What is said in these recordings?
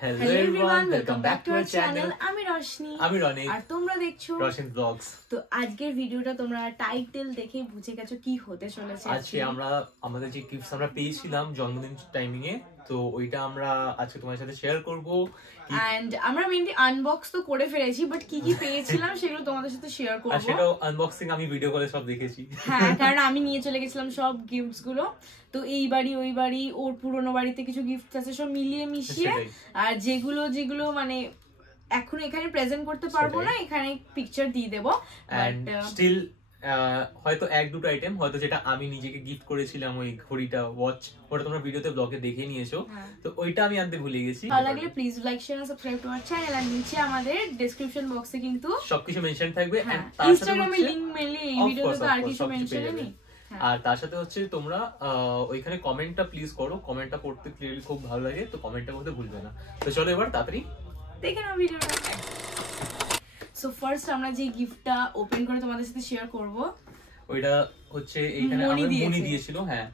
Hello everyone, welcome back to our channel. আমি রশনি, আমি রনি, আর তোমরা দেখছো রশন ব্লগস। তো আজকের ভিডিওটা তোমরা টাইটেল দেখে বুঝে গেছো কি হতে চলেছে। আজকে আমরা আমাদের যে গিফটস আমরা পেয়েছিলাম জন্মদিন টাইমিং এ, তো ওইটা আমরা আজকে তোমার সাথে শেয়ার করব। এন্ড আমরা মেইনলি আনবক্স তো করে ফেলেছি, বাট কি কি পেয়েছিলাম সেগুলো তোমাদের সাথে শেয়ার করব। আর সেটাও আনবক্সিং আমি ভিডিও কলে সব দেখেছি। হ্যাঁ, কারণ আমি নিয়ে চলে গেছিলাম সব গিফটস গুলো। তো এই বাড়ি ওই বাড়ি ওর পুরনো বাড়িতে কিছু গিফট আছে, সব মিলিয়ে মিশিয়ে, আর যেগুলো যেগুলো মানে এখন এখানে প্রেজেন্ট করতে পারবো না, এখানে পিকচার দিয়ে দেবো। এন্ড স্টিল হয়তো এক দুটো আইটেম হয়তো যেটা আমি নিজেকে গিফট করেছিলাম, ওই ঘড়িটা ওয়াচ, ওটা তোমরা ভিডিওতে ব্লগে দেখে নিয়েছো, তো ওইটা আমি আনতে ভুলে গেছি। ভালো লাগলে please like share and subscribe to our channel. আর নিচে আমাদের ডেসক্রিপশন বক্সে কিন্তু সবকিছু মেনশন থাকবে। এন্ড ইনস্টাগ্রামে লিংক মেনলি এই ভিডিওতে তো আর কিছু মেনশন নেই। আর তার সাথে হচ্ছে তোমরা ওইখানে কমেন্টটা প্লিজ করো, কমেন্টটা পড়তে ক্লিয়ারলি খুব ভালো লাগে, তো কমেন্টটা করতে ভুলবে না। তো চলো এবার তাড়াতাড়ি দেখে নাও ভিডিওটা। সো ফার্স্ট আমরা যে গিফটটা ওপেন করে তোমাদের সাথে শেয়ার করব, ওইটা হচ্ছে এইখানে আমরা মনি দিয়েছিল। হ্যাঁ,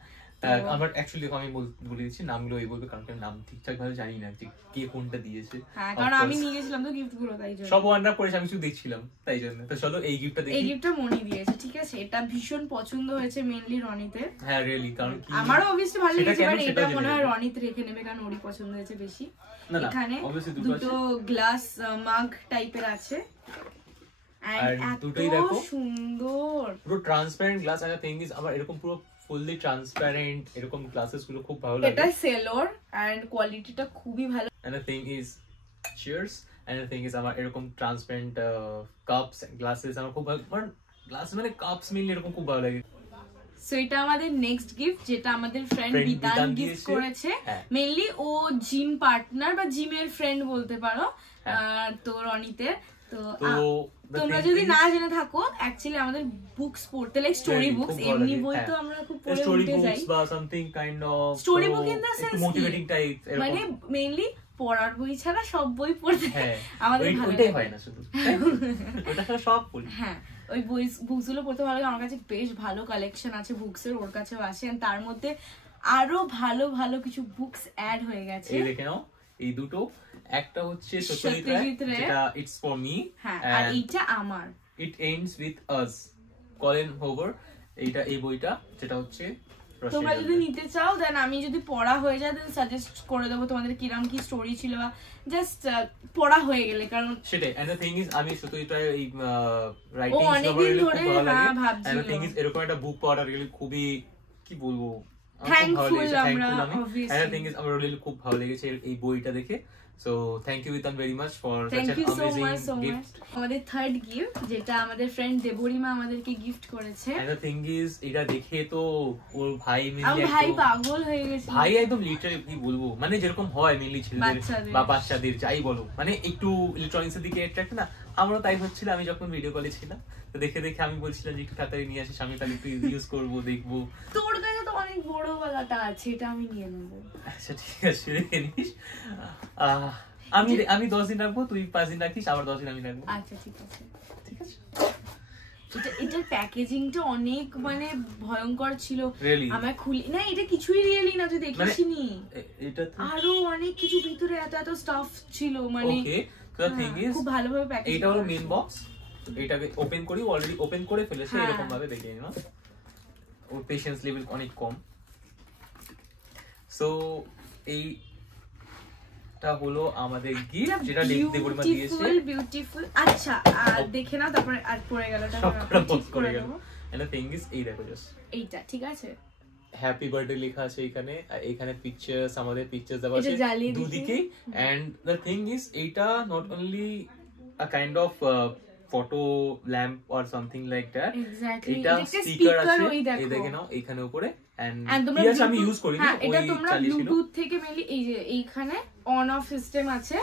আমার অ্যাকচুয়ালি আমি বলে দিচ্ছি নামগুলো এই বলবে, কারণ নাম ঠিকঠাক ভাবে জানি না যে কে কোনটা দিয়েছে। হ্যাঁ, কারণ আমি নিয়ে গেছিলাম তো গিফট গুলো, তাই জন্য সব ওয়ান্ডার করেছি, আমি শুধু দেখছিলাম তাই জন্য। তো চলো এই গিফটটা দেখি। এই গিফটটা মনি দিয়েছে, ঠিক আছে। এটা ভীষণ পছন্দ হয়েছে মেইনলি রনিতে। হ্যাঁ রিয়েলি, কারণ কি আমারও অবভিয়াসলি ভালো লেগেছে, বাট এটা মনে হয় রনিতে রেখে নেবে, কারণ ওরই পছন্দ হয়েছে বেশি। এখানে দুটো গ্লাস মাগ টাইপের আছে, আর দুটোই দেখো সুন্দর পুরো ট্রান্সপারেন্ট গ্লাস। আর থিং ইজ আমার এরকম পুরো ফুললি ট্রান্সপারেন্ট এরকম গ্লাসেস গুলো খুব ভালো লাগে। এটা সেলর এন্ড কোয়ালিটিটা খুবই ভালো। And the thing is cheers. And the thing is আমার এরকম ট্রান্সপারেন্ট কাপস গ্লাসেস আমার খুব ভালো, মানে গ্লাস মানে কাপস মিলে এরকম খুব ভালো লাগে। সো এটা আমাদের নেক্সট গিফট, যেটা আমাদের ফ্রেন্ড বিতান গিফট করেছে। মেইনলি ও জিম পার্টনার বা জিমের ফ্রেন্ড বলতে পারো তো রনিতে। তো তোমরা যদি না জেনে থাকো, অ্যাকচুয়ালি আমাদের বুকস পড়তে লাইক স্টোরি বুকস, এমনি বই তো আমরা খুব পড়ে উঠে যাই, বা something kind of story book in the sense motivating type, মানে মেইনলি পড়ার বই ছাড়া সব বই পড়তে আমাদের ভালো লাগে। ওইটাই হয় না শুধু, ওটা সব পড়ি। হ্যাঁ, ওই বই বুকসগুলো পড়তে ভালো লাগে। আমার কাছে বেশ ভালো কালেকশন আছে বুকসের, ওর কাছেও আছে। তার মধ্যে আরো ভালো ভালো কিছু বুকস অ্যাড হয়ে গেছে। এই দেখে নাও, এই দুটো, একটা হচ্ছে সত্যজিৎ রায়, যেটা ইটস ফর মি, আর এইটা আমার it ends with us, Colleen Hoover. এইটা এই বইটা যেটা হচ্ছে তোমরা যদি নিতে চাও, দেন আমি যদি পড়া হয়ে যায় দেন সাজেস্ট করে দেবো তোমাদের কিরকম কি স্টোরি ছিল, বা জাস্ট পড়া হয়ে গেলে, কারণ সেটাই। এন্ড দ্য থিং ইজ আমি সত্যজিৎ রায় এই রাইটিং ভাবছি, এন্ড দ্য থিং ইজ এরকম একটা বুক পাওয়াটা রিয়েলি খুবই, কি বলবো, থ্যাঙ্কফুল আমরা obviously। And the thing is আমার রিয়েলি খুব ভালো লেগেছে এই বইটা দেখে। So thank you Vitan very much for such an amazing gift. আমাদের থার্ড গিফট, যেটা আমাদের ফ্রেন্ড দেবরিমা আমাদেরকে গিফট করেছে। And the thing is এটা দেখে তো ওর ভাই মিলি একদম ভাই পাগল হয়ে গেছে। ভাই একদম লিটারালি কি বলবো, মানে যেরকম হয় মিলি ছেলেদের বা বাচ্চাদের যাই বলো, মানে একটু ইলেকট্রনিক্স এর দিকে অ্যাট্রাক্ট না, আমারও তাই হচ্ছিল। আমি যখন ভিডিও কলে ছিলাম তো দেখে দেখে আমি বলছিলাম যে একটু তাড়াতাড়ি নিয়ে আসিস, আমি তাহলে একটু ইউজ করবো, দেখবো। তোর কাছে তো অনেক বড় বালাটা আছে, এটা আমি নিয়ে নেবো। আচ্ছা ঠিক আছে, রেখে নিস। আমি 10 দিন রাখবো, তুই 5 দিন রাখিস, আবার 10 দিন আমি রাখবো। আচ্ছা ঠিক আছে, ঠিক আছে। এটার প্যাকেজিংটা অনেক মানে ভয়ঙ্কর ছিল। আমার খুলি না, এটা কিছুই রিয়েলি না, তুই দেখিসনি। এটা আরো অনেক কিছু ভিতরে এত এত স্টাফ ছিল, মানে ওকে। তো থিং ইজ খুব ভালোভাবে প্যাকেজ। এটা হলো মেইন বক্স, এটাকে ওপেন করি, অলরেডি ওপেন করে ফেলেছে এরকম ভাবে, দেখে নিন। ওর পেশেন্স লেভেল অনেক কম। সো এই হলো আমাদের গিফট, যেটা দেবরিমা দিয়েছে। বিউটিফুল। আচ্ছা দেখে নাও, তারপরে আর পড়ে গেল, সবটা পোস্ট করে গেল। এন্ড দ্য থিং ইজ এই দেখো জাস্ট এইটা, ঠিক আছে। হ্যাপি বার্থডে লেখা আছে এখানে, আর এখানে পিকচারস, আমাদের পিকচারস দেওয়া আছে দুদিকে। এন্ড দ্য থিং ইজ এইটা not only a kind of photo lamp or something like that, এটা স্পিকার আছে, এই দেখে নাও এইখানে উপরে। এন্ড ইয়াস আমি ইউজ করি না, এটা তোমরা ব্লুটুথ থেকে মেইনলি এই যে এইখানে অন অফ সিস্টেম আছে,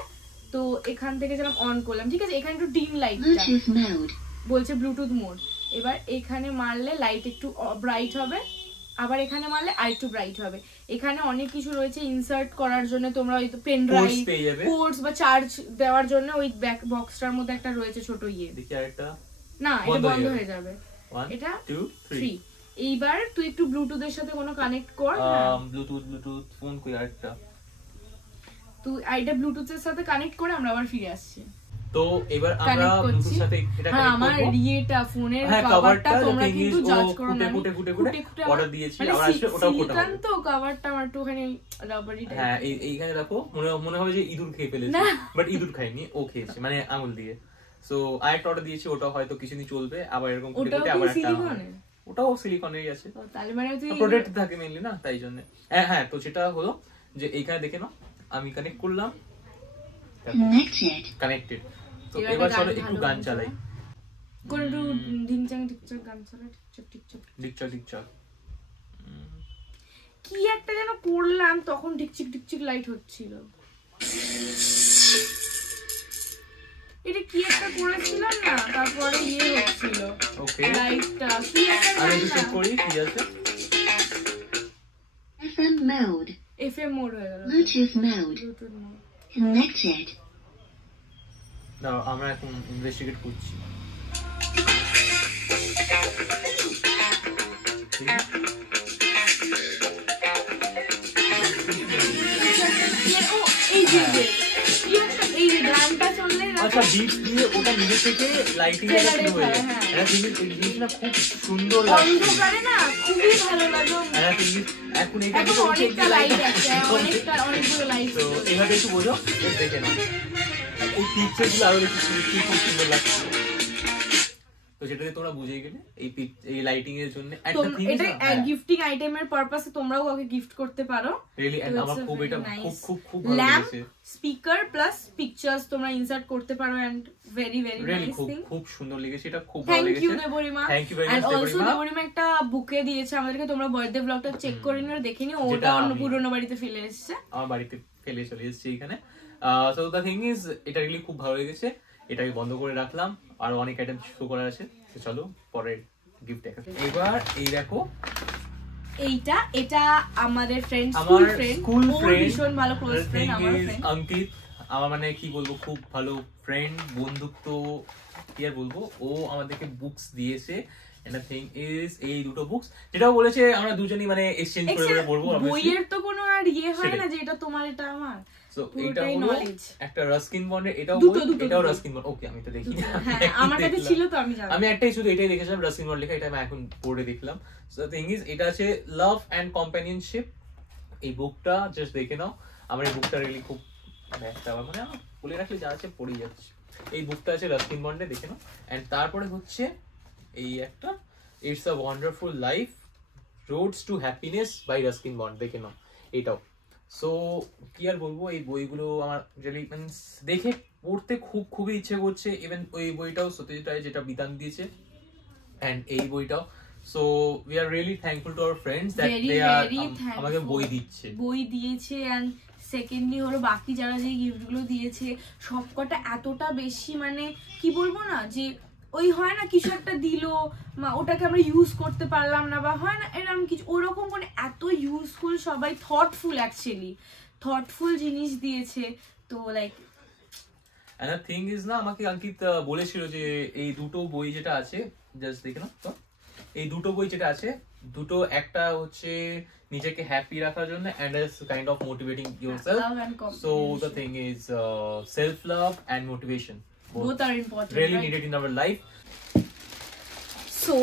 তো এখান থেকে যখন অন করলাম, ঠিক আছে, এখানে একটু ডিম লাইটটা বলছে ব্লুটুথ মোড। এবার এখানে মারলে লাইট একটু ব্রাইট হবে, আবার এখানে মারলে আরেকটু ব্রাইট হবে। এখানে অনেক কিছু রয়েছে ইনসার্ট করার জন্য, তোমরা ওই পেন ড্রাইভ, পোর্টস বা চার্জ দেওয়ার জন্য ওই ব্যাক বক্সটার মধ্যে একটা রয়েছে ছোট ইয়ে। দেখি আরেকটা, না এটা বন্ধ হয়ে যাবে। এটা 2 3। এইবার তুই একটু ব্লুটুথের সাথে কোনো কানেক্ট কর। ব্লুটুথ ফোন কই আরেকটা তো এটা ব্লুটুথের সাথে কানেক্ট করে আমরা আবার ফিরে আসছি। তো এবার আমরা ব্লুটুথের সাথে এটা কানেক্ট করব। আমার রিয়েটা ফোনের কভারটা তোমরা কিন্তু জাজ করো না, কুটে অর্ডার দিয়েছি, আবার আসবে ওটাও কোটা হবে। তো কভারটা আমার একটুখানি রাবারি টাইপ। হ্যাঁ এইখানে দেখো মনে হবে যে ইঁদুর খেয়ে ফেলেছে, বাট ইঁদুর খাইনি, ও খেয়েছে মানে আঙুল দিয়ে। সো আরেকটা অর্ডার দিয়েছি, ওটা হয়তো কিছুদিন চলবে, আবার এরকম কুটে আবার একটা, ওটাও সিলিকনেরই আছে, তাহলে মানে প্রোটেক্ট থাকে মেইনলি না, তাই জন্য। হ্যাঁ তো সেটা হলো যে এইখানে দেখে নাও আমি কানেক্ট করলাম, কানেক্টেড। তো এবার চলো একটু গান চালাই, কোন একটু ঢিংচাং টিকচাক গান চালাই, টিকচাক টিকচাক টিকচাক টিকচাক। কি একটা যেন করলাম তখন টিকচিক টিকচিক লাইট হচ্ছিল, এটা কি একটা করেছিলাম না, তারপরে হচ্ছিল ওকে লাইটটা কি একটা আমি একটু চেক করি কি আছে। FM mode, FM মোড হয়ে গেল, Bluetooth mode, connected. দাও আমরা এখন ইনভেস্টিগেট করছি। এই যে গানটা চললে আচ্ছা বিট দিয়ে ওটা নিজে থেকে লাইটিং এর শুরু হয়ে যায়। এটা জিনিসটা খুব সুন্দর লাগে, অন্ধকারে না খুবই ভালো লাগে। এখন এটা অনেকটা লাইট আছে, অনেকগুলো লাইট। তো এভাবে একটু বোঝো, দেখে নাও এই পিকচারগুলো আরো বেশি খুব সুন্দর লাগছে। তো সেটাতে তোমরা বুঝেই গেলে এই লাইটিং এর জন্য একটা থিম, এটা গিফটিং আইটেমের পারপাসে তোমরাও কাউকে গিফট করতে পারো। রিয়েলি আমার খুব এটা খুব ভালো লেগেছে। স্পিকার প্লাস পিকচারস তোমরা ইনসার্ট করতে পারো, এন্ড ভেরি নাইস থিং, খুব সুন্দর লেগেছে, এটা খুব ভালো লেগেছে। Thank you Debarima. And also Debarima একটা বুকে দিয়েছে আমাদেরকে, তোমরা বার্থডে ব্লগটা চেক করে নিও, দেখে নিও, ওটা অন্য পুরনো বাড়িতে ফেলে এসেছে, আমার বাড়িতে ফেলে চলে এসেছে এখানে। সো দ্য থিং ইজ এটা রিয়েলি খুব ভালো লেগেছে, এটাকে বন্ধ করে রাখলাম, আর অনেক আইটেম শো করার আছে। চলো পরের গিফট দেখা। এবার এই দেখো এটা আমাদের ফ্রেন্ড, স্কুল ফ্রেন্ড, ভীষণ ভালো ক্লোজ ফ্রেন্ড আমার ফ্রেন্ড অঙ্কিত। আমার মানে কি বলবো, খুব ভালো ফ্রেন্ড, বন্ধুত্ব কি আর বলবো। ও আমাদেরকে বুকস দিয়েছে, এন্ড দ্য থিং ইজ এই দুটো বুকস যেটাও বলেছে আমরা দুজনেই মানে এক্সচেঞ্জ করে পড়বো। বইয়ের তো কোনো আর হয় না যে এটা তোমার এটা আমার। সো এটা হলো একটা রাস্কিন বন্ডের, এটাও এটাও রাস্কিন বন্ড। ওকে আমি তো দেখিনি, আমার কাছে ছিল তো আমি জানি, আমি একটাই শুধু এটাই দেখেছিলাম রাস্কিন বন্ড লেখা, এটা আমি এখন পড়ে দেখলাম। সো দ্য থিং ইজ এটা আছে লাভ এন্ড কম্প্যানিয়নশিপ। এই বুকটা জাস্ট দেখে নাও, আমার এই বুকটা রিয়েলি খুব একটা মানে আমার বলে রাখলে যা আছে পড়েই যাচ্ছে। এই বুকটা আছে রাস্কিন বন্ডে, দেখে নাও। এন্ড তারপরে হচ্ছে এই একটা it's a wonderful life roads to happiness by Ruskin Bond, দেখে নাও এটাও। সো কি আর বলবো, এই বইগুলো আমার রিয়েলি মিন্স দেখে পড়তে খুবই ইচ্ছে করছে। ইভেন ওই বইটাও সত্যজিৎ রায় যেটা বিতান দিয়েছে, এন্ড এই বইটাও। So we are really thankful to our friends that they are আমাকে বই দিয়েছে। এন্ড সেকেন্ডলি হলো বাকি যারা যে গিফট গুলো দিয়েছে সবকটা এতটা বেশি মানে কি বলবো না, যে ওই হয় না কিছু একটা দিল ওটাকে আমরা ইউজ করতে পারলাম না, বা হয় না এরকম কিছু, ওরকম মানে এত ইউজফুল, সবাই থটফুল জিনিস দিয়েছে। তো like and the thing is না, আমাকে অঙ্কিত বলেছিল যে এই দুটো বই যেটা আছে জাস্ট দেখে নাও, তো এই দুটো বই যেটা আছে দুটো, একটা হচ্ছে নিজেকে হ্যাপি রাখার জন্য and is kind of motivating yourself. So the thing is self love and motivation, both are important, really needed in our life. So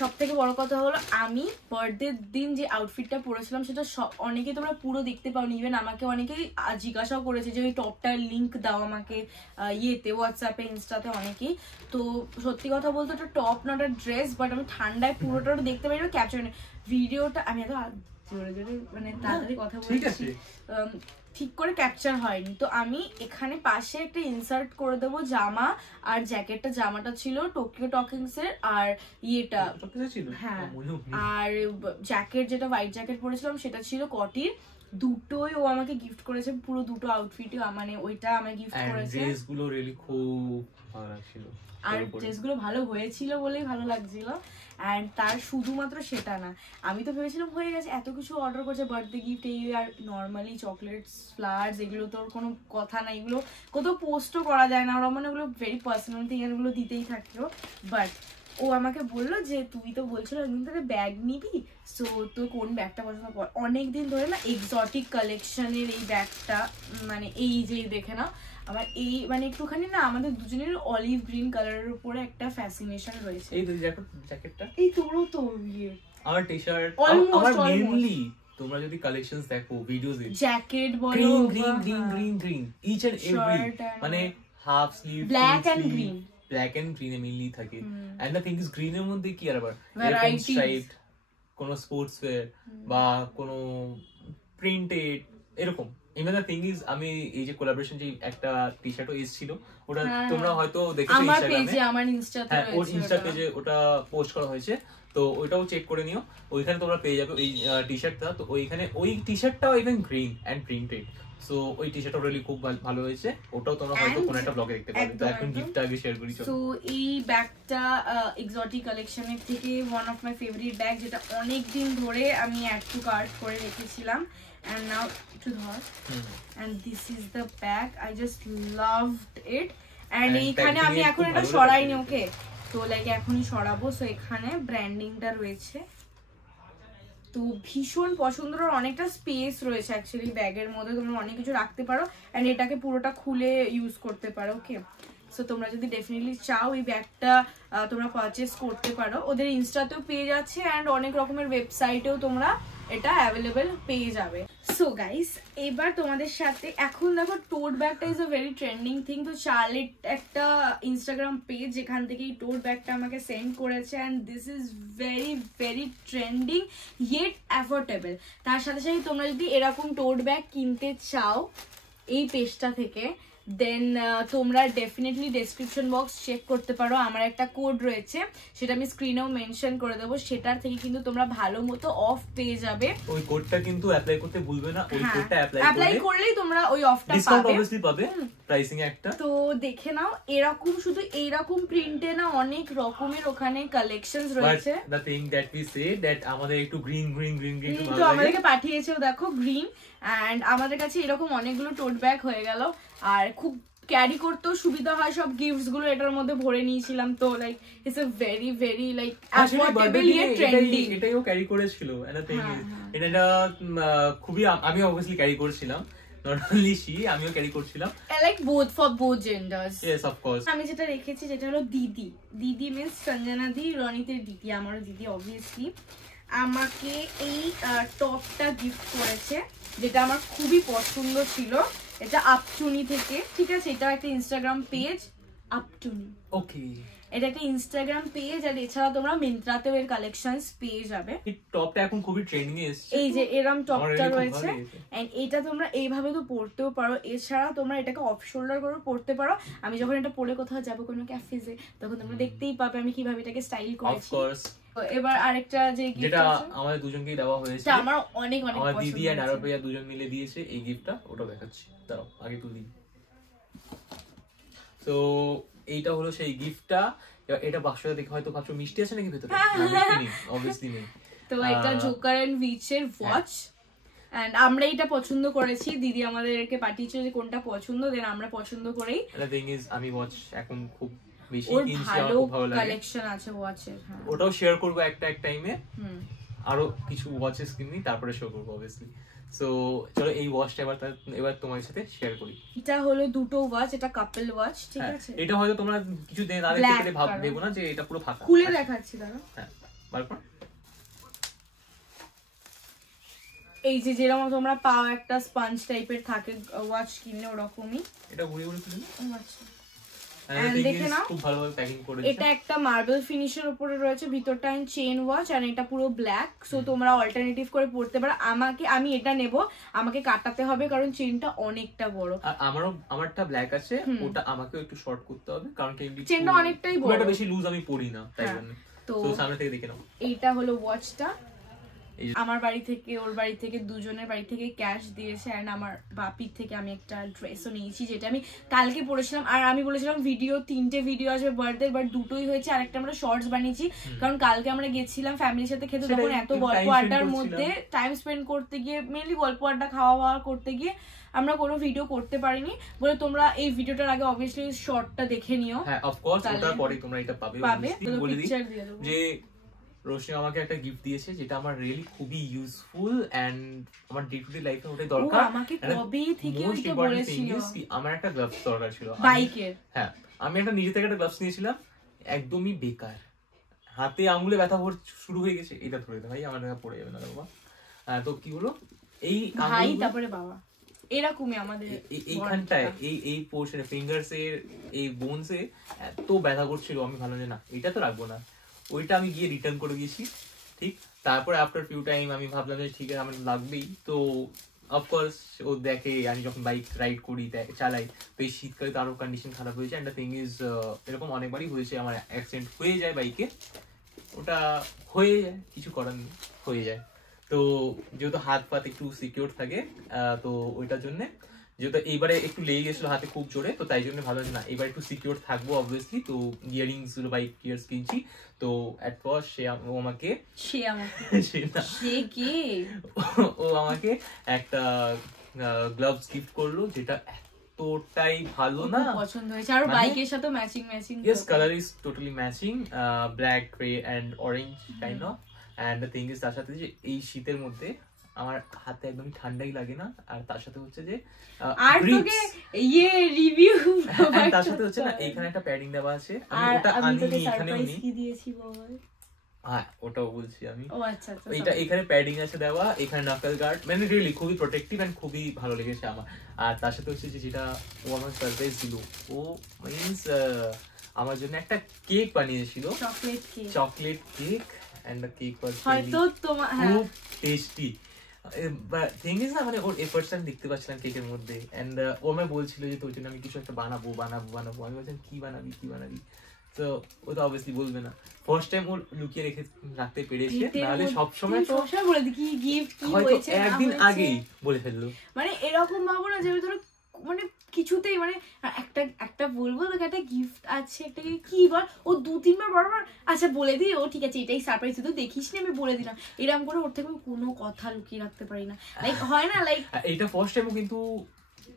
সব থেকে বড় কথা হলো আমি বার্থডে দিন যে আউটফিটটা পরেছিলাম সেটা অনেকে তোমরা পুরো দেখতে পাওনি। ইভেন আমাকে অনেকেই জিজ্ঞাসাও করেছে যে ওই টপটার লিঙ্ক দাও আমাকে ইয়েতে, হোয়াটসঅ্যাপে, ইনস্টাতে অনেকেই। তো সত্যি কথা বলতে ওটা top not a dress, but আমি ঠান্ডায় পুরোটা দেখতে পারি, ক্যাপচার ভিডিওটা আমি এত জোরে মানে তাড়াতাড়ি কথা বলছি, ঠিক করে ক্যাপচার হয়নি। তো আমি এখানে পাশে একটা ইনসার্ট করে দেবো জামা আর জ্যাকেটটা। জামাটা ছিল টোকিও টকিংস এর, আর ইয়েটা হ্যাঁ, আর জ্যাকেট যেটা হোয়াইট জ্যাকেট পরেছিলাম সেটা ছিল কটির। দুটোই ও আমাকে গিফট করেছে, পুরো দুটো আউটফিটই মানে ওইটা আমাকে গিফট করেছে। ড্রেসগুলো রিয়েলি খুব ভালো লাগছিল, আর ড্রেসগুলো ভালো হয়েছিল বলেই ভালো লাগছিল। অ্যান্ড তার শুধুমাত্র সেটা না, আমি তো ভেবেছিলাম হয়ে গেছে, এত কিছু অর্ডার করছে বার্থডে গিফট, এই আর নর্মালি চকলেটস, ফ্লাওয়ার্স, এগুলো তোর কোনো কথা না, এগুলো কোথাও পোস্টও করা যায় না, ওরা মানে ওগুলো ভেরি পার্সোনাল থিং, এগুলো দিতেই থাকতো। বাট ও আমাকে বললো যে তুই তো বলছিল একদিন তোকে ব্যাগ নিবি, সো তুই কোন ব্যাগটা পছন্দ কর। অনেকদিন ধরে না এক্সোটিক কালেকশনের এই ব্যাগটা, মানে এই যে দেখে না আমার এই মানে একটুখানি না আমাদের দুজনের অলিভ গ্রিন কালারের উপরে একটা ফ্যাসিনেশন রয়েছে। এই জ্যাকেটটা, এই তোরও তো ইয়ে আমার টি-শার্ট, আমার মেইনলি তোমরা যদি কালেকশনস দেখো ভিডিওস এ জ্যাকেট বলো, গ্রিন ইচ এন্ড এভরি, মানে half sleeve, black and green এ মেইনলি থাকে। And the thing is green এর মধ্যে কি আর আবার স্ট্রাইপড কোন স্পোর্টস ওয়্যার বা কোন প্রিন্টেড এরকম। ইভেন দ্য থিং ইজ আমি এই যে কোলাবোরেশন যে একটা টি-শার্টও এসেছিল, ওটা তোমরা হয়তো দেখেছো ইনস্টাগ্রামে, আমার ইনস্টাতে রয়েছে, ওর ইনস্টা পেজে ওটা পোস্ট করা হয়েছে, তো ওইটাও চেক করে নিও, ওইখানে তোমরা পেয়ে যাবে ওই টি-শার্টটা। তো ওইখানে ওই টি-শার্টটাও even green and printed, so ওই টি-শার্টটা রিয়েলি খুব ভালো হয়েছে, ওটাও তোমরা হয়তো কোন একটা ব্লগে দেখতে পাবে। তো এখন গিফটটা আগে শেয়ার করি। সো এই ব্যাগটা এক্সোটিক কালেকশনের থেকে one of my favourite bag, যেটা অনেক দিন ধরে আমি অ্যাড টু কার্ট করে রেখেছিলাম, and now to her and this is the bag. I just loved it and এইখানে আমি এখন এটা সরাইনি, ওকে তো লাইক এখনই সরাবো। সো এখানে ব্র্যান্ডিংটা রয়েছে, তো ভীষণ পছন্দের, অনেকটা স্পেস রয়েছে অ্যাকচুয়ালি ব্যাগের মধ্যে, তোমরা অনেক কিছু রাখতে পারো এন্ড এটাকে পুরোটা খুলে ইউজ করতে পারো। ওকে, সো তোমরা যদি ডেফিনেটলি চাও এই ব্যাগটা তোমরা পারচেস করতে পারো, ওদের ইনস্টাতেও পেয়ে যাচ্ছে এন্ড অনেক রকমের ওয়েবসাইটেও তোমরা এটা অ্যাভেলেবেল পেয়ে যাবে। সো গাইস, এবার তোমাদের সাথে এখন দেখো টোট ব্যাগটা is a very trending thing. তো চার্লেট একটা ইনস্টাগ্রাম পেজ, যেখান থেকে এই টোট ব্যাগটা আমাকে সেন্ড করেছে and this is very very trending yet affordable. তার সাথে সাথে তোমরা যদি এরকম টোট ব্যাগ কিনতে চাও এই পেজটা থেকে, দেন তোমরা ডেফিনেটলি ডেসক্রিপশন বক্স চেক করতে পারো, আমার একটা কোড রয়েছে, সেটা আমি স্ক্রিনেও মেনশন করে দেবো, সেটার থেকে কিন্তু তোমরা ভালো মতো অফ পেয়ে যাবে। ওই কোডটা কিন্তু অ্যাপ্লাই করতে ভুলবে না, ওই কোডটা অ্যাপ্লাই করলেই তোমরা ওই অফটা পাবে, ডিসকাউন্ট অবভিয়াসলি পাবে প্রাইসিং একটা। তো দেখে নাও, এরকম শুধু এইরকম প্রিন্টে না অনেক রকমের ওখানে কালেকশনস রয়েছে। But the thing that we say that আমাদের একটু গ্রিন তো আমাদেরকে পাঠিয়েছেও দেখো গ্রিন, এন্ড আমাদের কাছে এরকম অনেকগুলো টোট ব্যাগ হয়ে গেল, আর খুব ক্যারি করতেও সুবিধা হয়, সব গিফটস গুলো এটার মধ্যে ভরে নিয়েছিলাম। তো like it's a very very like affordable yet trending. এটাও ক্যারি করেছিল, এন্ড দ্য থিং ইজ এটা খুবই, আমি অবভিয়াসলি ক্যারি করেছিলাম, not only she, আমিও ক্যারি করছিলাম, like both for both genders. Yes, of course. আমি যেটা রেখেছি যেটা হলো দিদি, দিদি মিন্স সঞ্জনা দি, রনিতের দিদি, আমারও দিদি অবভিয়াসলি, আমাকে এই টপটা গিফট করেছে, যেটা আমার খুবই পছন্দ ছিল। এটা আপটুনি থেকে, ঠিক আছে, এটা একটা ইনস্টাগ্রাম পেজ, আপটুনি, ওকে, এটা একটা ইনস্টাগ্রাম পেজ, আর এছাড়া তোমরা মিন্ত্রাতেও এর কালেকশনস পেয়ে যাবে। এই টপটা এখন খুবই ট্রেন্ডিং এ এসেছে, এই যে এরকম টপটা রয়েছে, এন্ড এটা তোমরা এইভাবে তো পরতেও পারো, এছাড়া তোমরা এটাকে অফ শোল্ডার করে পরতে পারো। আমি যখন এটা পরে কোথাও যাবো কোনো ক্যাফেজে, তখন তোমরা দেখতেই পাবে আমি কিভাবে এটাকে স্টাইল করেছি। এবার আরেকটা যে যেটা আমাদের দুজনকেই দেওয়া হয়েছে, আমার অনেক অনেক আমার দিদি আর আরবিয়া দুজন মিলে দিয়েছে এই গিফটটা, ওটা দেখাচ্ছি, দাঁড়াও আগে তুলি। তো এইটা হলো সেই গিফটটা। এটা বাক্সটা দেখে হয়তো ভাবছো মিষ্টি আছে নাকি ভেতরে, অবভিয়াসলি নেই। তো এটা জোকার এন্ড উইচের ওয়াচ, এন্ড আমরা এটা পছন্দ করেছি, দিদি আমাদেরকে পাঠিয়েছে যে কোনটা পছন্দ, দেন আমরা পছন্দ করেই। দ্য থিং ইজ আমি ওয়াচ এখন খুব বেশি কিনছি, ভালো খুব ভালো লাগে, কালেকশন আছে ওয়াচের। হ্যাঁ, ওটাও শেয়ার করব এক টাইমে, আরো কিছু ওয়াচেস কিনি তারপরে শো করব অবভিয়াসলি। সো চলো এই ওয়াচটা এবার তোমার সাথে শেয়ার করি। এটা হলো দুটো ওয়াচ, এটা কাপল ওয়াচ, ঠিক আছে। এটা হয়তো তোমরা কিছু দিন আগে থেকে ভাববে না যে এটা পুরো ফাঁকা, খুলে দেখাচ্ছি, দাঁড়াও। হ্যাঁ, তারপর এই যে যেরকম তোমরা পাও একটা স্পঞ্জ টাইপের থাকে ওয়াচ কিনলে, ওরকমই এটা ঘুরে ঘুরে খুলে আচ্ছা। দেখে নাও, খুব ভালোভাবে প্যাকিং করেছে। এটা একটা মার্বেল ফিনিশের উপরে রয়েছে, ভিতরটা চেইন ওয়াচ, আর এটা পুরো ব্ল্যাক। সো তোমরা অল্টারনেটিভ করে পড়তে পারো। আমি এটা নেব, আমাকে কাটাতে হবে কারণ চেইনটা অনেকটা বড়। আর আমারটা ব্ল্যাক আছে, ওটা আমাকেও একটু শর্ট করতে হবে কারণ চেইনটা অনেকটাই বড়, এটা বেশি লুজ আমি পরি না, তাই জন্য। তো সামনে থেকে দেখে নাও। এইটা হলো ওয়াচটা, আমার বাড়ি থেকে ওর বাড়ি থেকে দুজনের বাড়ি থেকে ক্যাশ দিয়েছে, এন্ড আমার বাপির থেকে আমি একটা ড্রেসও নিয়েছি যেটা আমি কালকে পরেছিলাম। আর আমি বলেছিলাম ভিডিও 3টে ভিডিও আসবে বার্থডে, বাট 2টোই হয়েছে, আর একটা আমরা শর্টস বানিয়েছি কারণ কালকে আমরা গেছিলাম ফ্যামিলির সাথে খেতে, তখন এত গল্প আড্ডার মধ্যে টাইম স্পেন্ড করতে গিয়ে, মেনলি গল্প আড্ডা খাওয়া দাওয়া করতে গিয়ে আমরা কোনো ভিডিও করতে পারিনি বলে তোমরা এই ভিডিওটার আগে অবভিয়াসলি শর্টটা দেখে নিও। হ্যাঁ অফ কোর্স ওটার পরে তোমরা এটা পাবে। বলে দিই যে রোশনি আমাকে একটা গিফট দিয়েছে যেটা আমার রিয়েলি খুবই ইউজফুল এন্ড আমার ডে টু ডে লাইফে ওটাই দরকার। আমাকে কবে থেকে ওইটা বলেছিল, আমার একটা গ্লাভস দরকার ছিল বাইকের। হ্যাঁ আমি একটা নিজে থেকে একটা গ্লাভস নিয়েছিলাম, একদমই বেকার, হাতে আঙুলে ব্যথা শুরু হয়ে গেছে। এটা ধরে দে ভাই, আমার দেখা পড়ে যাবে না বাবা। তো কি হলো এই ভাই তারপরে বাবা এরকমই আমাদের এইখানটায় এই পোর্শনে ফিঙ্গার্স এর এই বোনস এ এত ব্যথা করছিল, আমি ভালো যে না এটা তো রাখবো না, ওইটা আমি গিয়ে রিটার্ন করে দিয়েছি। ঠিক তারপরে আফটার ফিউ টাইম আমি ভাবলাম যে ঠিক আছে আমার লাগবেই। তো অফকোর্স ও দেখে আমি যখন বাইক রাইড করি চালাই, তো এই শীতকালে তো আরো কন্ডিশন খারাপ হয়েছে। অ্যান্ড দ্য থিং ইজ এরকম অনেকবারই হয়েছে আমার অ্যাক্সিডেন্ট হয়ে যায় বাইকে, ওটা হয়ে যায় কিছু করার নেই, হয়ে যায়। তো যেহেতু হাত পাত একটু সিকিউর থাকে তো ওইটার জন্য যেহেতু এইবারে একটু লেগে গেছিল হাতে খুব জোরে, তো তাই জন্য ভালো না এবার একটু সিকিউর থাকবো অবভিয়াসলি। তো ইয়ারিংস বাইক ইয়ার্স কিনছি। তো এট ফার্স্ট ও আমাকে একটা গ্লাভস গিফট করলো যেটা এতটাই ভালো না, পছন্দ হয়েছে। আর বাইকের সাথে matching yes color is totally matching black gray and orange kind of and the thing is তার সাথে যে এই শীতের মধ্যে আমার হাতে একদমই ঠান্ডাই লাগে না। আর তার সাথে হচ্ছে যে আর তোকে ইয়ে রিভিউ তার সাথে হচ্ছে না এখানে একটা প্যাডিং দেওয়া আছে, আমি ওটা আনিনি, এখানেও নেই। কি দিয়েছি বল? হ্যাঁ ওটাও বলছি আমি। ও আচ্ছা আচ্ছা, এটা এখানে প্যাডিং আছে দেওয়া, এখানে নাকল গার্ড, মানে রিয়েলি খুবই প্রোটেক্টিভ এন্ড খুবই ভালো লেগেছে আমার। আর তার সাথে হচ্ছে যে যেটা ও আমার সারপ্রাইজ দিল, ও মিন্স আমার জন্য একটা কেক বানিয়েছিল, chocolate cake and the cake was হয়তো তোমার খুব টেস্টি। থিং ইজ না মানে ওর এফর্টস আমি দেখতে পাচ্ছিলাম কেকের মধ্যে। এন্ড ও আমায় বলছিল যে তোর জন্য আমি কিছু একটা বানাবো। আমি বলছিলাম কি বানাবি। তো ও তো অবভিয়াসলি বলবে না, ফার্স্ট টাইম ও লুকিয়ে রাখতে পেরেছে, নাহলে সবসময় তো বলে দি কি গিফট কি হয়েছে একদিন আগেই বলে ফেললো। মানে এরকম ভাবো না যে ধরো মানে কিছুতেই মানে একটা বলবো তোকে একটা গিফট আছে, একটা কি বল, ও 2-3 বার বড় আচ্ছা বলে দিই, ও ঠিক আছে এটাই সারপ্রাইজ, তুই তো দেখিস না আমি বলে দিলাম। এরকম করে ওর থেকে কোনো কথা লুকিয়ে রাখতে পারি না, লাইক হয় না, লাইক এইটা ফার্স্ট টাইমও কিন্তু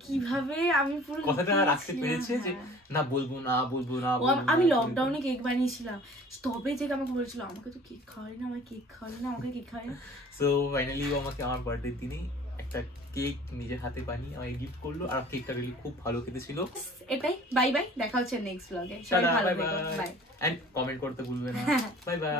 কিভাবে আমি পুরো কথাটা রাখতে পেরেছে যে না বলবো না। আমি লকডাউনে কেক বানিয়েছিলাম, তবে থেকে আমাকে বলেছিল আমাকে তো কেক খাওয়ালি না, আমাকে কেক খাওয়ালি না। সো ফাইনালি ও আমাকে আমার বার্থডে দিনে একটা কেক নিজের হাতে বানিয়ে আমাকে গিফট করলো, আর কেকটা রিয়েলি খুব ভালো খেতে ছিল। এটাই, বাই বাই, দেখা হচ্ছে নেক্সট ব্লগে। সবাই ভালো থেকো, বাই, এন্ড কমেন্ট করতে ভুলবে না। Bye bye.